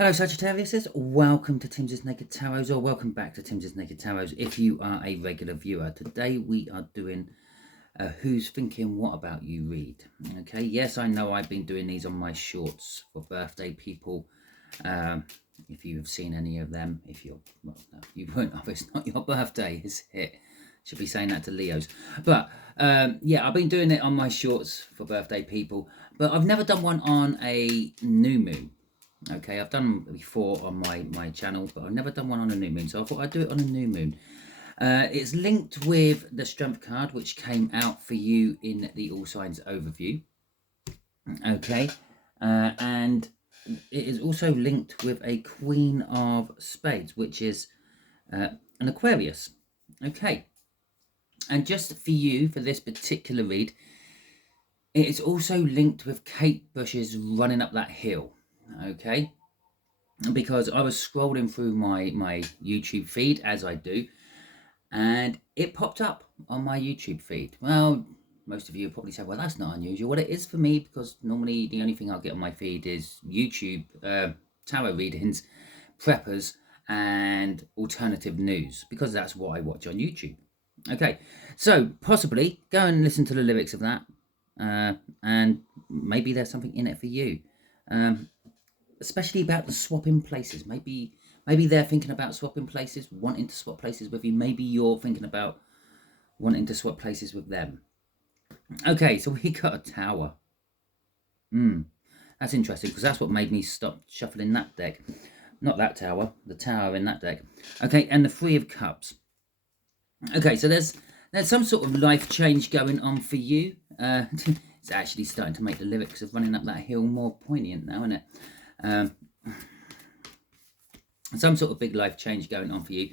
Hello Sagittariuses, welcome to Timsy Naked Tarot, or welcome back to Timsy Naked Tarot if you are a regular viewer. Today we are doing Who's Thinking What About You read. Okay, yes, I know I've been doing these on my shorts for birthday people. If you have seen any of them, if you're, well, no, you won't have, it's not your birthday, is it? Should be saying that to Leos. But yeah, I've been doing it on my shorts for birthday people, but I've never done one on a new moon. Okay, I've done them before on my channel, but I've never done one on a new moon, so I thought I'd do it on a new moon. It's linked with the Strength card, which came out for you in the All Signs overview. Okay, and it is also linked with a Queen of Spades, which is an Aquarius. Okay, and just for you, for this particular read, it is also linked with Kate Bush's Running Up That Hill. Okay, because I was scrolling through my YouTube feed, as I do, and it popped up on my YouTube feed. Well, most of you probably say, well, that's not unusual. Well, it is for me, because normally the only thing I'll get on my feed is YouTube tarot readings, preppers, and alternative news, because that's what I watch on YouTube. Okay, so possibly go and listen to the lyrics of that, and maybe there's something in it for you. Especially about the swapping places. Maybe they're thinking about swapping places, wanting to swap places with you. Maybe you're thinking about wanting to swap places with them. Okay, so we got a tower. That's interesting, because that's what made me stop shuffling that deck. Not that tower, the tower in that deck. Okay, and the Three of Cups. Okay, so there's some sort of life change going on for you. It's actually starting to make the lyrics of Running Up That Hill more poignant now, isn't it? Some sort of big life change going on for you.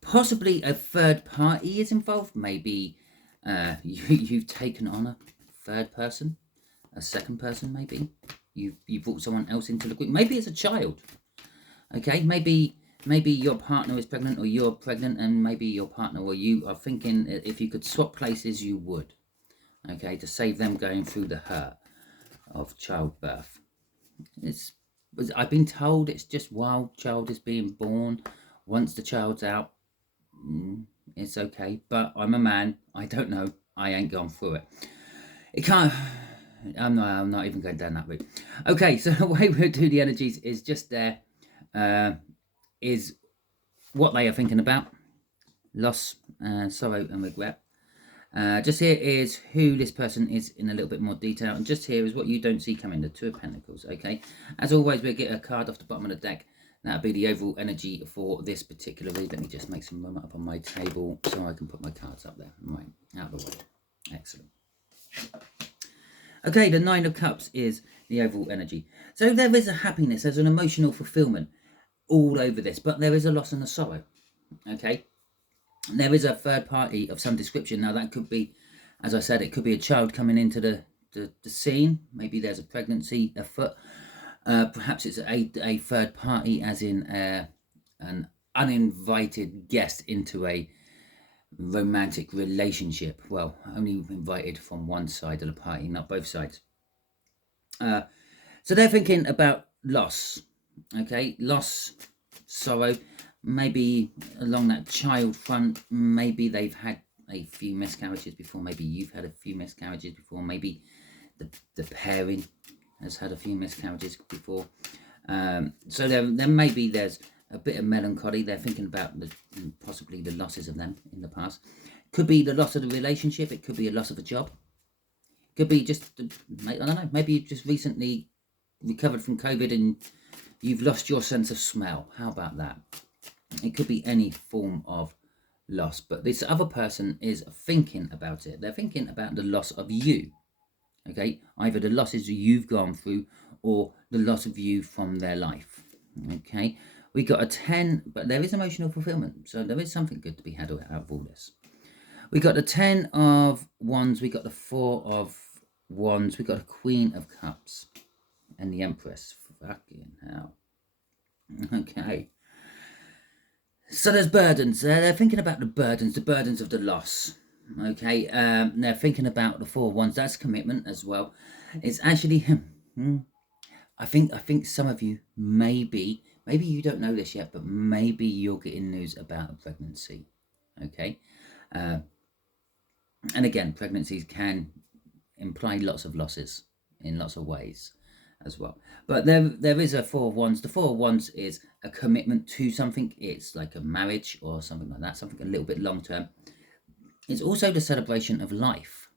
Possibly a third party is involved. Maybe you've taken on a third person, a second person. Maybe you brought someone else into the group. Maybe it's a child. Okay, maybe your partner is pregnant, or you're pregnant, and maybe your partner or you are thinking if you could swap places, you would. Okay, to save them going through the hurt of childbirth. I've been told it's just while child is being born. Once the child's out, it's okay. But I'm a man. I don't know. I ain't gone through it. It can't. I'm not even going down that route. Okay, so the way we'll do the energies is just there. Is what they are thinking about: loss, sorrow, and regret. Just here is who this person is in a little bit more detail, and just here is what you don't see coming, the Two of Pentacles. Okay, as always, we'll get a card off the bottom of the deck. That'll be the overall energy for this particular read. Let me just make some room up on my table so I can put my cards up there. Right, out of the way. Excellent. Okay, the Nine of Cups is the overall energy. So there is a happiness, there's an emotional fulfillment all over this, but there is a loss and a sorrow. Okay, there is a third party of some description. Now that could be, as I said, it could be a child coming into the scene. Maybe there's a pregnancy afoot. Perhaps it's a third party, as in an uninvited guest into a romantic relationship. Well, only invited from one side of the party, not both sides. So they're thinking about loss. Okay, loss, sorrow. Maybe along that child front, maybe they've had a few miscarriages before. Maybe you've had a few miscarriages before. Maybe the pairing has had a few miscarriages before. So then maybe there's a bit of melancholy. They're thinking about possibly the losses of them in the past. Could be the loss of the relationship. It could be a loss of a job. Could be just, I don't know, maybe you've just recently recovered from COVID and you've lost your sense of smell. How about that? It could be any form of loss, but this other person is thinking about it. They're thinking about the loss of you. Okay, either the losses you've gone through or the loss of you from their life. Okay, we got a 10, but there is emotional fulfillment, so there is something good to be had out of all this. We got the 10 of Wands, we got the 4 of Wands, we got a Queen of Cups, and the Empress. Fucking hell. Okay. So there's burdens. They're thinking about the burdens of the loss. Okay, they're thinking about the 4 of Wands. That's commitment as well. It's actually I think some of you maybe you don't know this yet, but maybe you're getting news about a pregnancy. Okay, and again, pregnancies can imply lots of losses in lots of ways as well. But there is a Four of Wands. The Four of Wands is a commitment to something. It's like a marriage or something like that, something a little bit long term. It's also the celebration of life,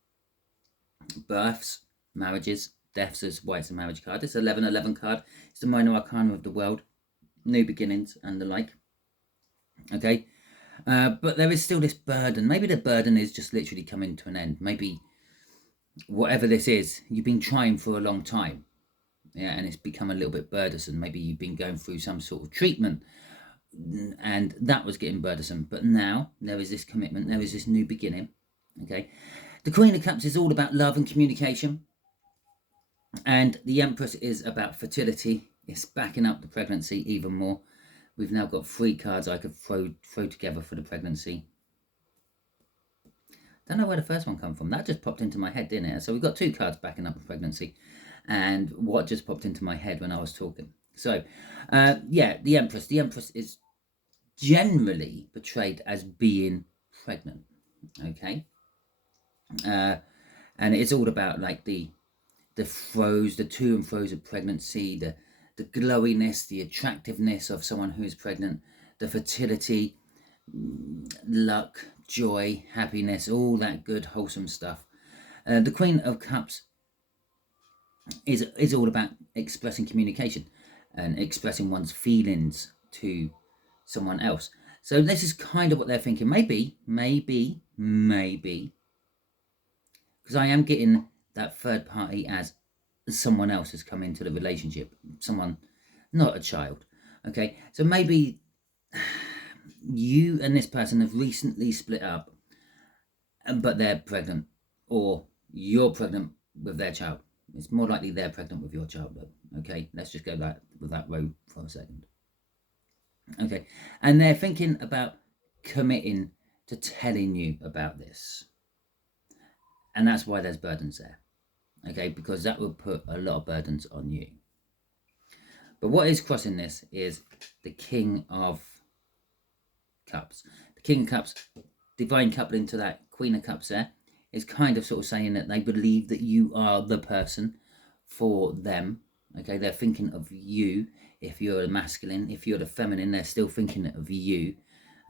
births, marriages, deaths is why it's a marriage card. It's 1111 card. It's the minor arcana of the world, new beginnings and the like. Okay, but there is still this burden. Maybe the burden is just literally coming to an end. Maybe whatever this is, you've been trying for a long time. Yeah, and it's become a little bit burdensome. Maybe you've been going through some sort of treatment and that was getting burdensome. But now there is this commitment, there is this new beginning. Okay, the Queen of Cups is all about love and communication. And the Empress is about fertility. It's backing up the pregnancy even more. We've now got 3 cards I could throw together for the pregnancy. Don't know where the first one come from. That just popped into my head, didn't it? So we've got 2 cards backing up the pregnancy. And what just popped into my head when I was talking. So, yeah, the Empress. The Empress is generally portrayed as being pregnant. Okay? And it's all about like the throes, the to and fro's of pregnancy, the glowiness, the attractiveness of someone who is pregnant, the fertility, luck, joy, happiness, all that good, wholesome stuff. The Queen of Cups is all about expressing communication and expressing one's feelings to someone else. So this is kind of what they're thinking. Maybe, because I am getting that third party as someone else has come into the relationship, someone, not a child. Okay, so maybe you and this person have recently split up, but they're pregnant, or you're pregnant with their child. It's more likely they're pregnant with your child, though. Okay, let's just go with that road for a second. Okay, and they're thinking about committing to telling you about this, and that's why there's burdens there. Okay, because that will put a lot of burdens on you. But what is crossing this is the King of Cups. The King of Cups, divine coupling to that Queen of Cups there, is kind of sort of saying that they believe that you are the person for them. Okay, they're thinking of you. If you're the masculine, if you're the feminine, they're still thinking of you.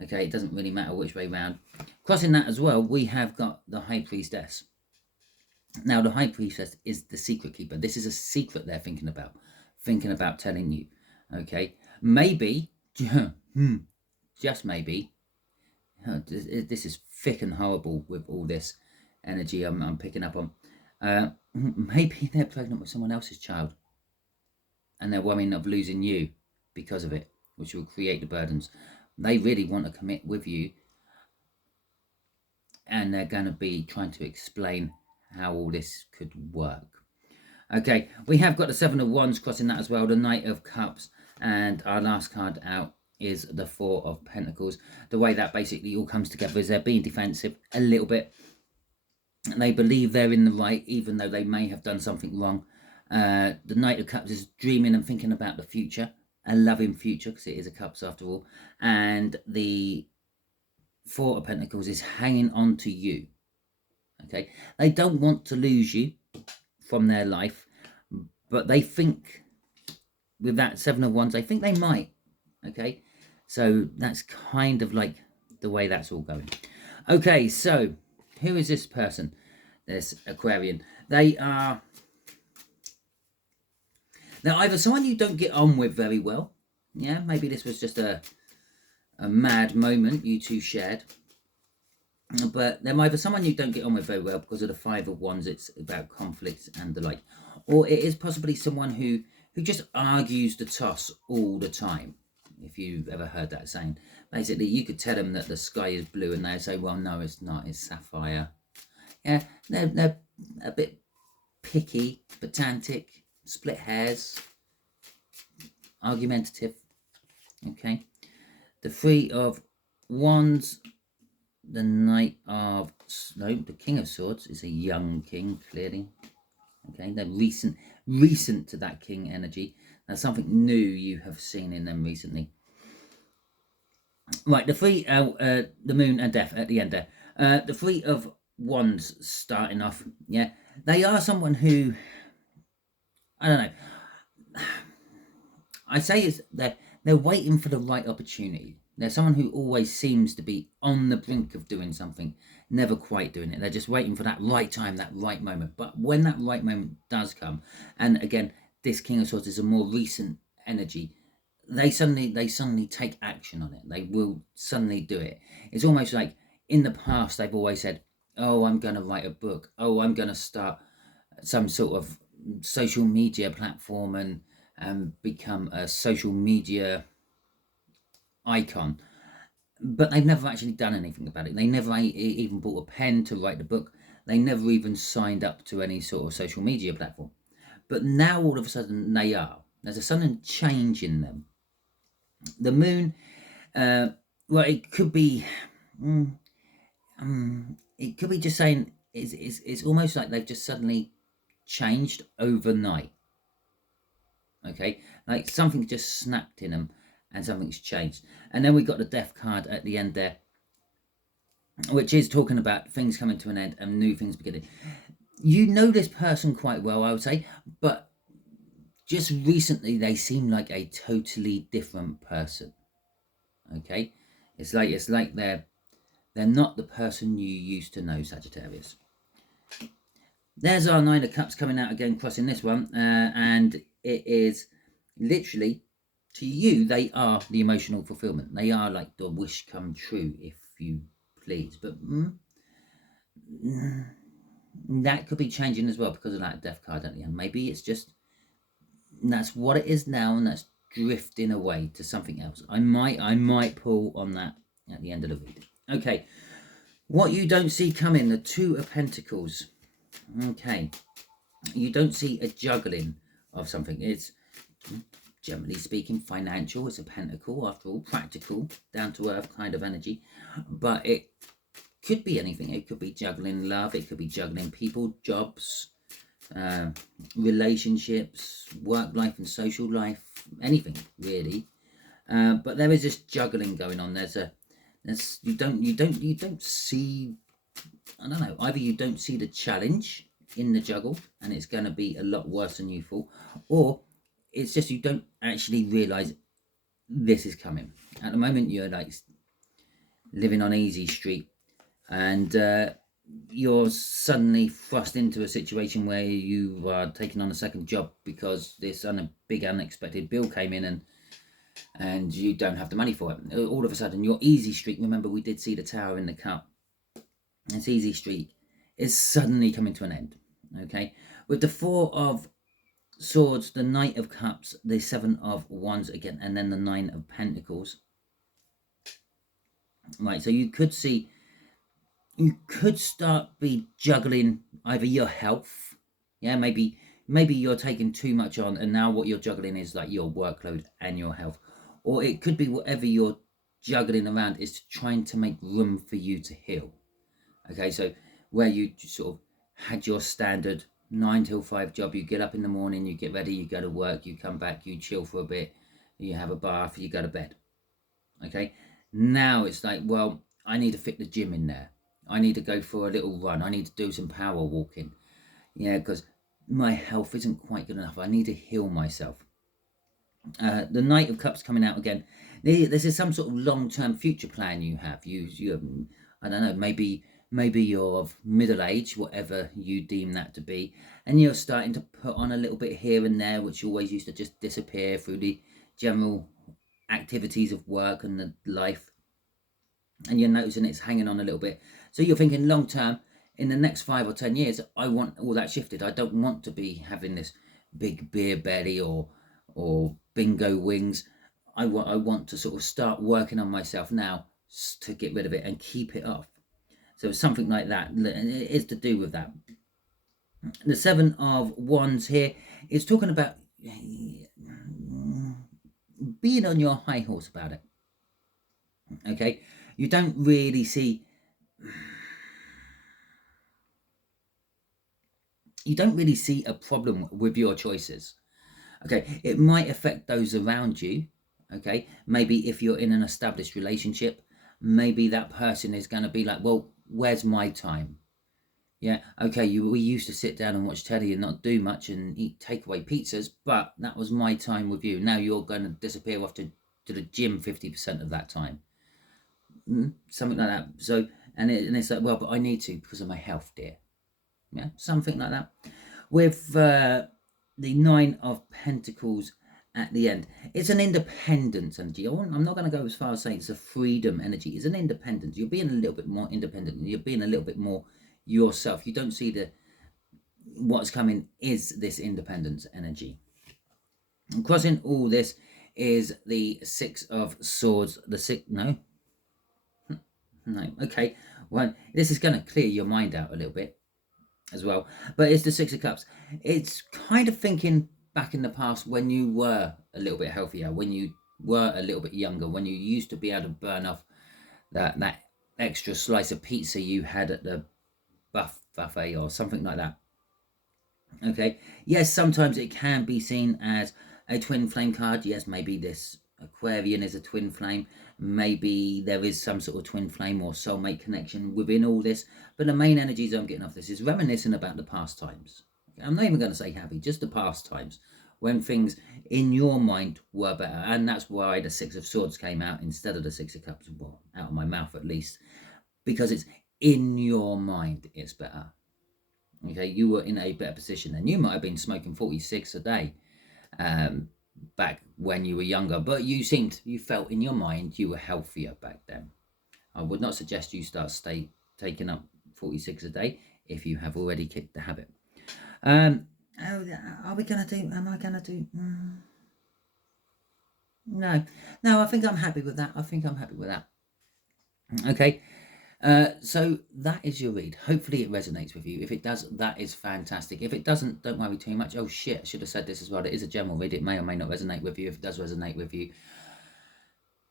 Okay, it doesn't really matter which way round. Crossing that as well, we have got the High Priestess. Now, the High Priestess is the secret keeper. This is a secret they're thinking about telling you. Okay, maybe, just maybe, this is thick and horrible with all this energy I'm picking up on. Maybe they're pregnant with someone else's child and they're worrying of losing you because of it, which will create the burdens. They really want to commit with you, and they're going to be trying to explain how all this could work. Okay, we have got the Seven of Wands crossing that as well, the Knight of Cups, and our last card out is the Four of Pentacles. The way that basically all comes together is they're being defensive a little bit. They believe they're in the right, even though they may have done something wrong. The Knight of Cups is dreaming and thinking about the future, a loving future, because it is a Cups after all. And the Four of Pentacles is hanging on to you. Okay, they don't want to lose you from their life, but they think with that Seven of Wands, they think they might. Okay, so that's kind of like the way that's all going. Okay, so who is this person? This Aquarian. They are now either someone you don't get on with very well. Yeah, maybe this was just a mad moment you two shared. But they're either someone you don't get on with very well because of the Five of Wands. It's about conflicts and the like. Or it is possibly someone who just argues the toss all the time. If you've ever heard that saying. Basically, you could tell them that the sky is blue and they say, well, no, it's not. It's sapphire. Yeah, they're a bit picky, pedantic, split hairs, argumentative. Okay. The Three of Wands, the Knight of... No, the King of Swords is a young king, clearly. Okay, they're recent to that king energy. That's something new you have seen in them recently. Right, the three, the moon and death at the end there. The three of wands starting off. Yeah, they are someone who, I don't know. I say is that they're waiting for the right opportunity. They're someone who always seems to be on the brink of doing something, never quite doing it. They're just waiting for that right time, that right moment. But when that right moment does come, and again, this King of Swords is a more recent energy, they suddenly take action on it. They will suddenly do it. It's almost like in the past they've always said, "Oh, I'm going to write a book. Oh, I'm going to start some sort of social media platform and become a social media icon," but they've never actually done anything about it. They never even bought a pen to write the book. They never even signed up to any sort of social media platform. But now all of a sudden they are. There's a sudden change in them. The moon, well, it could be, it could be just saying it's almost like they've just suddenly changed overnight. Okay, like something just snapped in them and something's changed. And then we got the death card at the end there, which is talking about things coming to an end and new things beginning. You know this person quite well, I would say, but just recently they seem like a totally different person. Okay, it's like they're not the person you used to know, Sagittarius. There's our Nine of Cups coming out again, crossing this one, and it is literally, to you, they are the emotional fulfillment. They are like the wish come true, if you please. But that could be changing as well because of that death card at the end. Maybe it's just that's what it is now, and that's drifting away to something else. I might pull on that at the end of the reading. Okay, what you don't see coming, the Two of Pentacles. Okay, you don't see a juggling of something. It's, generally speaking, financial. It's a pentacle, after all, practical, down to earth kind of energy. But it could be anything. It could be juggling love. It could be juggling people, jobs, relationships, work life and social life. Anything really. But there is this juggling going on. You don't see. I don't know. Either you don't see the challenge in the juggle, and it's going to be a lot worse than you thought, or it's just you don't actually realize this is coming. At the moment, you're like living on easy street, and you're suddenly thrust into a situation where you are taking on a second job because this big unexpected bill came in, and you don't have the money for it. All of a sudden, your easy street. Remember, we did see the Tower in the cup. This easy street is suddenly coming to an end. Okay, with the Four of Swords, the Knight of Cups, the Seven of Wands again, and then the Nine of Pentacles. Right, so you could start be juggling either your health, yeah, maybe you're taking too much on, and now what you're juggling is like your workload and your health, or it could be whatever you're juggling around is trying to make room for you to heal. Okay, so where you sort of had your standard 9 till 5 job, you get up in the morning, you get ready, you go to work, you come back, you chill for a bit, you have a bath, you go to bed. Okay, now it's like, well, I need to fit the gym in there. I need to go for a little run. I need to do some power walking. Yeah, because my health isn't quite good enough. I need to heal myself. The Knight of Cups coming out again. This is some sort of long-term future plan you have. You I don't know, maybe you're of middle age, whatever you deem that to be, and you're starting to put on a little bit here and there, which always used to just disappear through the general activities of work and the life, and you're noticing it's hanging on a little bit. So you're thinking long term, in the next 5 or 10 years, I want all that shifted. I don't want to be having this big beer belly or bingo wings. I want to sort of start working on myself now to get rid of it and keep it off. So something like that, and it is to do with that. The Seven of Wands here is talking about being on your high horse about it. Okay, you don't really see you don't really see a problem with your choices. Okay, it might affect those around you. Okay, maybe if you're in an established relationship, maybe that person is going to be like, well, where's my time? Yeah, okay, we used to sit down and watch telly and not do much and eat takeaway pizzas, but that was my time with you. Now you're going to disappear off to the gym 50% of that time. Something like that. So, and it's like, well, but I need to because of my health, dear. Yeah, something like that. With the Nine of Pentacles at the end, it's an independence energy. I'm not going to go as far as saying it's a freedom energy. It's an independence. You're being a little bit more independent. You're being a little bit more yourself. You don't see what's coming is this independence energy. And crossing all this is the Six of Swords. No, okay. Well, this is going to clear your mind out a little bit as well. But it's the Six of Cups. It's kind of thinking back in the past when you were a little bit healthier, when you were a little bit younger, when you used to be able to burn off that extra slice of pizza you had at the buffet or something like that. Okay, yes, sometimes it can be seen as a twin flame card. Yes, maybe this Aquarian is a twin flame. Maybe there is some sort of twin flame or soulmate connection within all this. But the main energies I'm getting off this is reminiscing about the past times. I'm not even going to say happy, just the past times when things in your mind were better. And that's why the Six of Swords came out instead of the Six of Cups, well, out of my mouth at least, because it's in your mind it's better. Okay, you were in a better position, and you might have been smoking 46 a day back when you were younger, but you felt in your mind you were healthier back then. I would not suggest you taking up 46 a day if you have already kicked the habit. Are we gonna do? Am I gonna do? No. I think I'm happy with that. Okay. So that is your read. Hopefully it resonates with you. If it does, that is fantastic. If it doesn't, don't worry too much. Oh shit, I should have said this as well. It is a general read. It may or may not resonate with you. If it does resonate with you,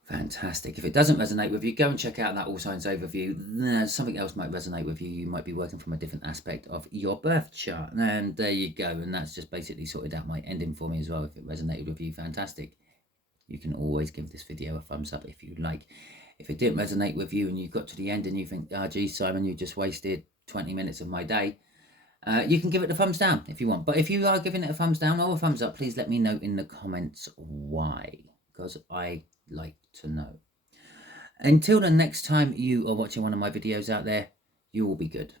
fantastic. If it doesn't resonate with you, go and check out that All Signs overview. Something else might resonate with you. You might be working from a different aspect of your birth chart. And there you go. And that's just basically sorted out my ending for me as well. If it resonated with you, fantastic. You can always give this video a thumbs up if you like. If it didn't resonate with you and you got to the end and you think, oh, geez, Simon, you just wasted 20 minutes of my day, you can give it a thumbs down if you want. But if you are giving it a thumbs down or a thumbs up, please let me know in the comments why, because I like to know. Until the next time you are watching one of my videos out there, you will be good.